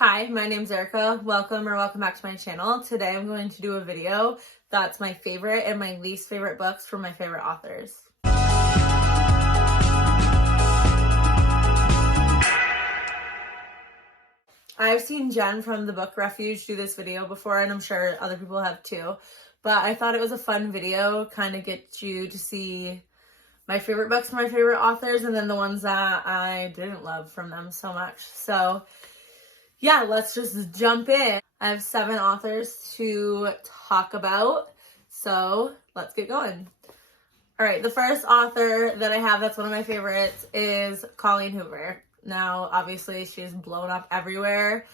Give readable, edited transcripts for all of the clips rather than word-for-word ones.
Hi, my name's Erica. Welcome back to my channel. Today I'm going to do a video that's my favorite and my least favorite books from my favorite authors. I've seen Jen from the Book Refuge do this video before, and I'm sure other people have too. But I thought it was a fun video, kind of get you to see my favorite books from my favorite authors and then the ones that I didn't love from them so much. So yeah, let's just jump in. I have 7 authors to talk about, so let's get going. All right, the first author that I have that's one of my favorites is Colleen Hoover. Now, obviously, she's blown up everywhere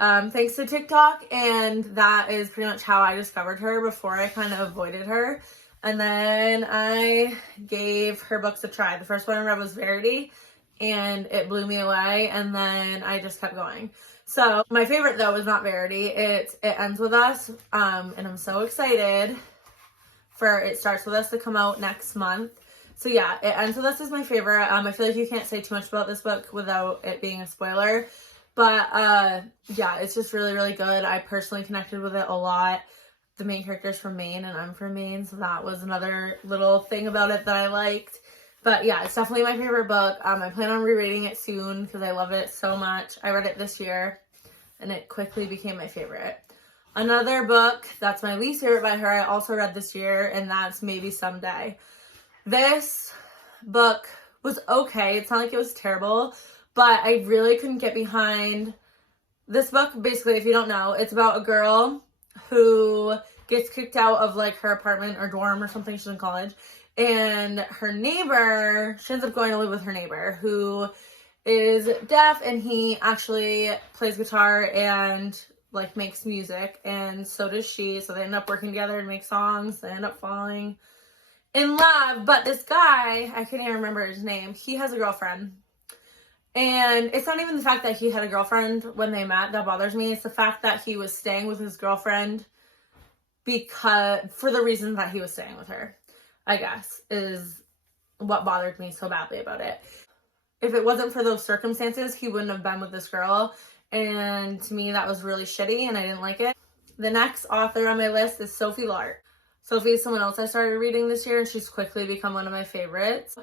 thanks to TikTok, and that is pretty much how I discovered her. Before, I kind of avoided her, and then I gave her books a try. The first one I read was Verity, and it blew me away, and then I just kept going. So my favorite though is not Verity, It Ends With Us, and I'm so excited for It Starts With Us to come out next month. So yeah, It Ends With Us is my favorite. I feel like you can't say too much about this book without it being a spoiler, but yeah, it's just really, really good. I personally connected with it a lot. The main character's from Maine and I'm from Maine, so that was another little thing about it that I liked. But yeah, it's definitely my favorite book. I plan on rereading it soon because I love it so much. I read it this year and it quickly became my favorite. Another book that's my least favorite by her, I also read this year, and that's Maybe Someday. This book was okay. It's not like it was terrible, but I really couldn't get behind this book. Basically, if you don't know, it's about a girl who gets kicked out of like her apartment or dorm or something. She's in college. And her neighbor, she ends up going to live with her neighbor who is deaf, and he actually plays guitar and like makes music, and so does she. So they end up working together and make songs. They end up falling in love. But this guy, I can't even remember his name, he has a girlfriend. And it's not even the fact that he had a girlfriend when they met that bothers me. It's the fact that he was staying with his girlfriend for the reasons that he was staying with her, I guess, is what bothered me so badly about it. If it wasn't for those circumstances, he wouldn't have been with this girl. And to me, that was really shitty and I didn't like it. The next author on my list is Sophie Lark. Sophie is someone else I started reading this year, and she's quickly become one of my favorites.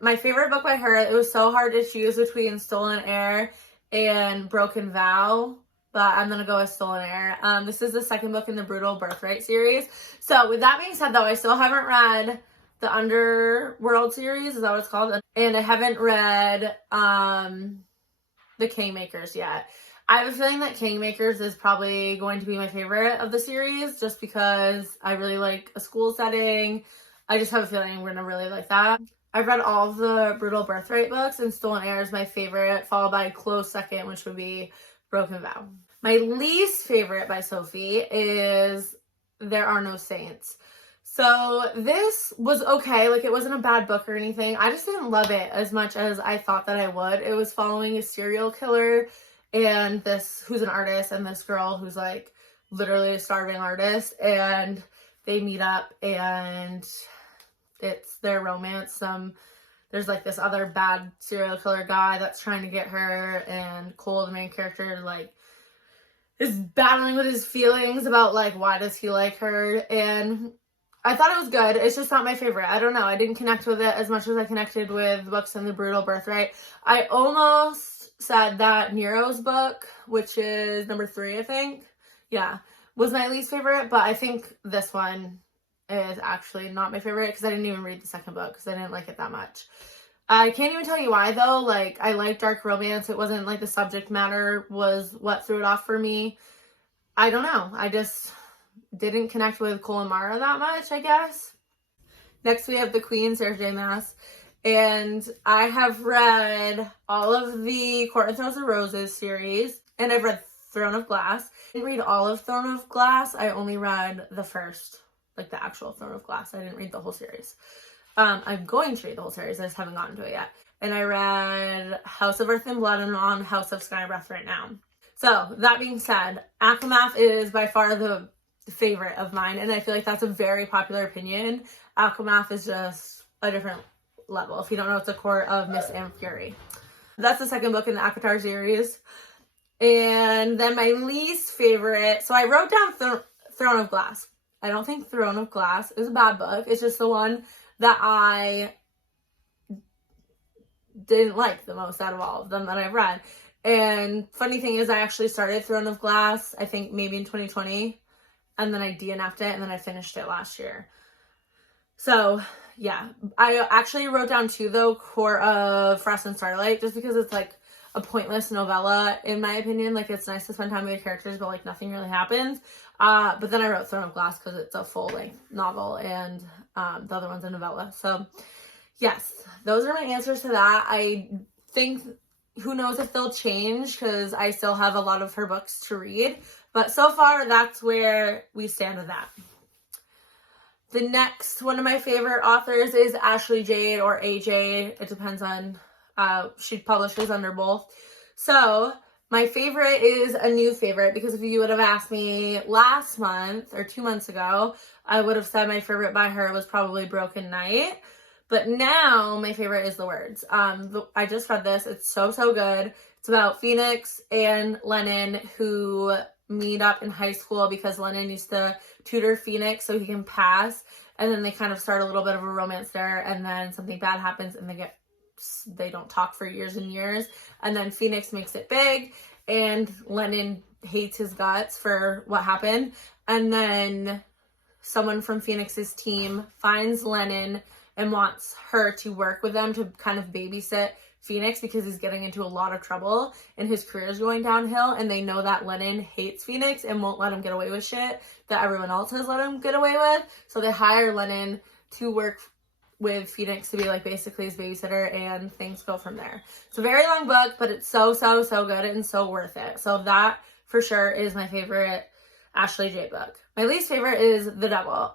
My favorite book by her, it was so hard to choose between Stolen Heir and Broken Vow, but I'm going to go with Stolen Heir. This is the second book in the Brutal Birthright series. So with that being said though, I still haven't read the Underworld series, is that what it's called? And I haven't read the Kingmakers yet. I have a feeling that Kingmakers is probably going to be my favorite of the series, just because I really like a school setting. I just have a feeling we're going to really like that. I've read all of the Brutal Birthright books, and Stolen Heir is my favorite, followed by a close second, which would be Broken Vow. My least favorite by Sophie is There Are No Saints. So this was okay, like it wasn't a bad book or anything. I just didn't love it as much as I thought that I would. It was following a serial killer and this who's an artist and this girl who's like literally a starving artist, and they meet up and it's their romance. There's like this other bad serial killer guy that's trying to get her, and Cole, the main character, like is battling with his feelings about like why does he like her. And I thought it was good. It's just not my favorite. I don't know. I didn't connect with it as much as I connected with books in the Brutal Birthright. I almost said that Nero's book, which is number 3, I think, yeah, was my least favorite, but I think this one is actually not my favorite because I didn't even read the second book because I didn't like it that much. I can't even tell you why though. Like, I like dark romance. It wasn't like the subject matter was what threw it off for me. I don't know. I just didn't connect with Cole and Mara that much, I guess. Next we have The Queen, J Maas. And I have read all of the Court and Thrones of Roses series, and I've read Throne of Glass. I didn't read all of Throne of Glass. I only read the first, like the actual Throne of Glass. I didn't read the whole series. I'm going to read the whole series. I just haven't gotten to it yet. And I read House of Earth and Blood, and I'm on House of Sky and Breath right now. So that being said, Akamath is by far the favorite of mine, and I feel like that's a very popular opinion. Akamath is just a different level. If you don't know, it's a Court of Mist and Fury. That's the second book in the ACOTAR series. And then my least favorite, so I wrote down Throne of Glass. I don't think Throne of Glass is a bad book. It's just the one that I didn't like the most out of all of them that I've read. And funny thing is, I actually started Throne of Glass, I think maybe in 2020, and then I DNF'd it, and then I finished it last year. So yeah, I actually wrote down too, though, Court of Frost and Starlight, just because it's like a pointless novella, in my opinion. Like, it's nice to spend time with your characters, but like nothing really happens. But then I wrote Throne of Glass because it's a full-length novel, and the other one's a novella. So yes, those are my answers to that. I think, who knows if they'll change, because I still have a lot of her books to read. But so far, that's where we stand with that. The next one of my favorite authors is Ashely Jade, or AJ. It depends on, she publishes under both. So my favorite is a new favorite, because if you would have asked me last month or 2 months ago, I would have said my favorite by her was probably Broken Night. But now my favorite is The Words. I just read this. It's so good. It's about Phoenix and Lennon, who meet up in high school because Lennon used to tutor Phoenix so he can pass. And then they kind of start a little bit of a romance there. And then something bad happens and they don't talk for years and years. And then Phoenix makes it big, and Lennon hates his guts for what happened. And then someone from Phoenix's team finds Lennon and wants her to work with them to kind of babysit Phoenix, because he's getting into a lot of trouble and his career is going downhill, and they know that Lennon hates Phoenix and won't let him get away with shit that everyone else has let him get away with. So they hire Lennon to work with Phoenix to be like basically his babysitter, and things go from there. It's a very long book, but it's so good and so worth it. So that for sure is my favorite Ashely Jade book. My least favorite is The Devil.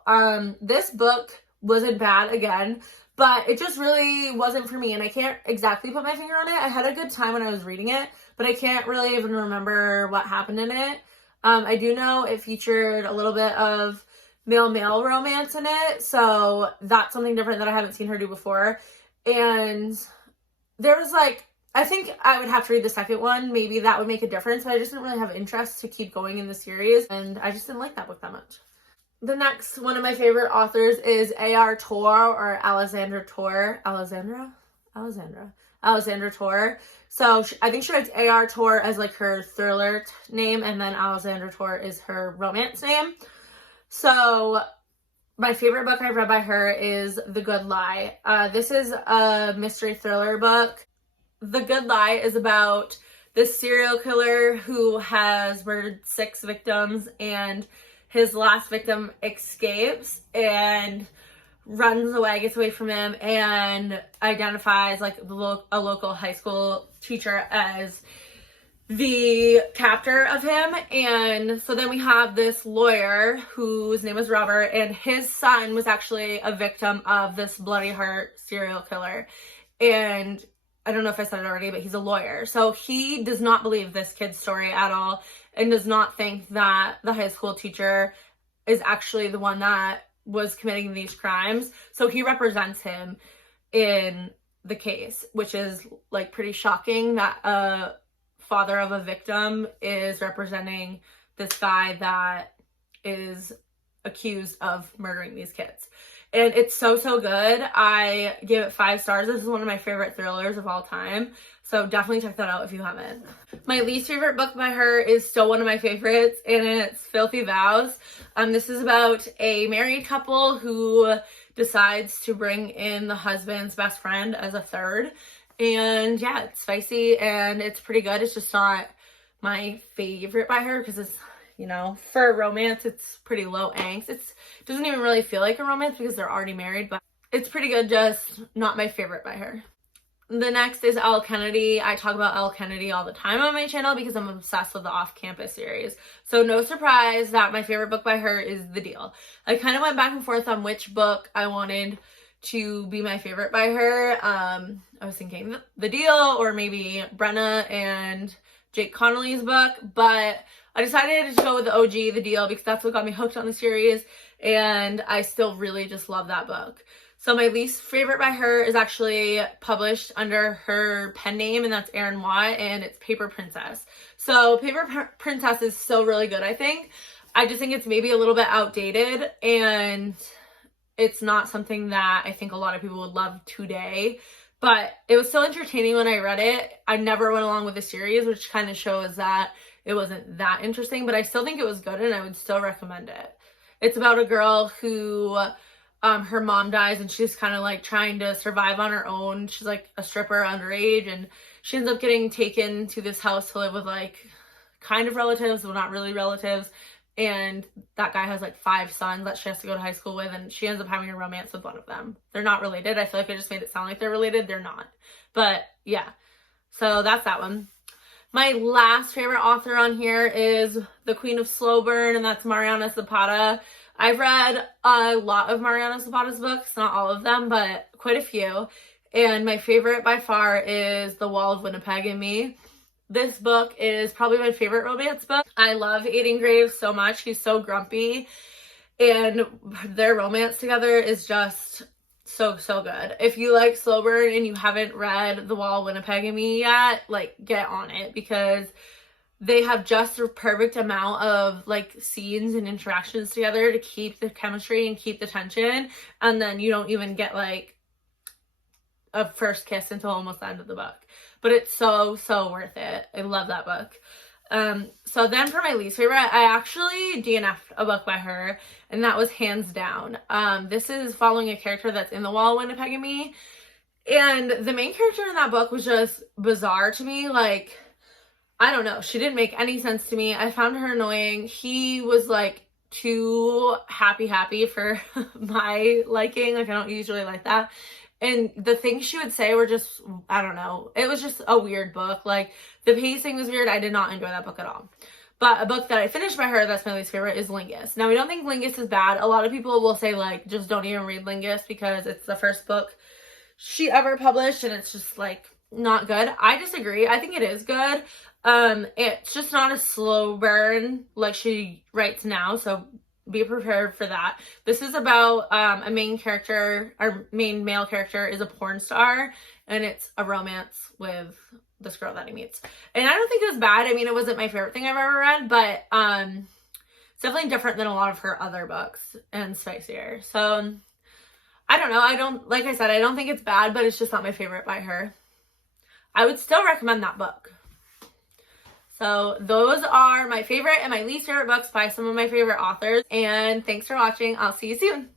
This book wasn't bad again, but it just really wasn't for me, and I can't exactly put my finger on it. I had a good time when I was reading it, but I can't really even remember what happened in it. I do know it featured a little bit of male-male romance in it, so that's something different that I haven't seen her do before. And there was like, I think I would have to read the second one. Maybe that would make a difference, but I just didn't really have interest to keep going in the series, and I just didn't like that book that much. The next one of my favorite authors is A.R Torre, or Alexandra Torre. Alexandra Torre. So I think she writes A.R Torre as like her thriller name, and then Alexandra Torre is her romance name. So my favorite book I've read by her is The Good Lie. This is a mystery thriller book. The Good Lie is about this serial killer who has murdered 6 victims, and his last victim escapes and runs away, gets away from him, and identifies like a local high school teacher as the captor of him. And so then we have this lawyer whose name is Robert, and his son was actually a victim of this bloody heart serial killer. And I don't know if I said it already, but he's a lawyer. So he does not believe this kid's story at all, and does not think that the high school teacher is actually the one that was committing these crimes. So he represents him in the case, which is like pretty shocking that a father of a victim is representing this guy that is accused of murdering these kids. And it's so good. I give it 5 stars. This is one of my favorite thrillers of all time. So definitely check that out if you haven't. My least favorite book by her is still one of my favorites, and it's Filthy Vows. This is about a married couple who decides to bring in the husband's best friend as a third. And yeah, it's spicy and it's pretty good. It's just not my favorite by her because it's, you know, for a romance, it's pretty low angst. It doesn't even really feel like a romance because they're already married, but it's pretty good, just not my favorite by her. The next is Elle Kennedy. I talk about Elle Kennedy all the time on my channel because I'm obsessed with the Off-Campus series. So no surprise that my favorite book by her is The Deal. I kind of went back and forth on which book I wanted to be my favorite by her. I was thinking The Deal or maybe Brenna and Jake Connolly's book, but I decided to go with the OG, The Deal, because that's what got me hooked on the series, and I still really just love that book. So my least favorite by her is actually published under her pen name, and that's Erin, and it's Paper Princess. So Paper Princess is still really good, I think. I just think it's maybe a little bit outdated, and it's not something that I think a lot of people would love today. But it was still entertaining when I read it. I never went along with the series, which kind of shows that it wasn't that interesting, but I still think it was good and I would still recommend it. It's about a girl who her mom dies and she's kind of like trying to survive on her own. She's like a stripper underage, and she ends up getting taken to this house to live with like kind of relatives, but not really relatives. And that guy has like 5 sons that she has to go to high school with, and she ends up having a romance with one of them. They're not related. I feel like I just made it sound like they're related. They're not. But yeah, so that's that one. My last favorite author on here is the Queen of Slow Burn, and that's Mariana Zapata. I've read a lot of Mariana Zapata's books, not all of them, but quite a few. And my favorite by far is The Wall of Winnipeg and Me. This book is probably my favorite romance book. I love Aiden Graves so much. He's so grumpy, and their romance together is just so good. If you like slow burn and you haven't read The Wall of Winnipeg and Me yet, like, get on it, because they have just the perfect amount of like scenes and interactions together to keep the chemistry and keep the tension, and then you don't even get like a first kiss until almost the end of the book. But it's so worth it. I love that book. So then for my least favorite, I actually DNF'd a book by her, and that was Hands Down. This is following a character that's in The Wall of Winnipeg and Me, and the main character in that book was just bizarre to me. Like, I don't know, she didn't make any sense to me. I found her annoying. He was like too happy for my liking. Like, I don't usually like that. And the things she would say were just, I don't know. It was just a weird book. Like, the pacing was weird. I did not enjoy that book at all. But a book that I finished by her that's my least favorite is Lingus. Now, we don't think Lingus is bad. A lot of people will say, like, just don't even read Lingus because it's the first book she ever published and it's just, like, not good. I disagree. I think it is good. It's just not a slow burn like she writes now, so be prepared for that. This is about a main character, our main male character is a porn star, and it's a romance with this girl that he meets. And I don't think it was bad. I mean, it wasn't my favorite thing I've ever read, but it's definitely different than a lot of her other books and spicier. So I don't know. Like I said, I don't think it's bad, but it's just not my favorite by her. I would still recommend that book. So those are my favorite and my least favorite books by some of my favorite authors. And thanks for watching. I'll see you soon.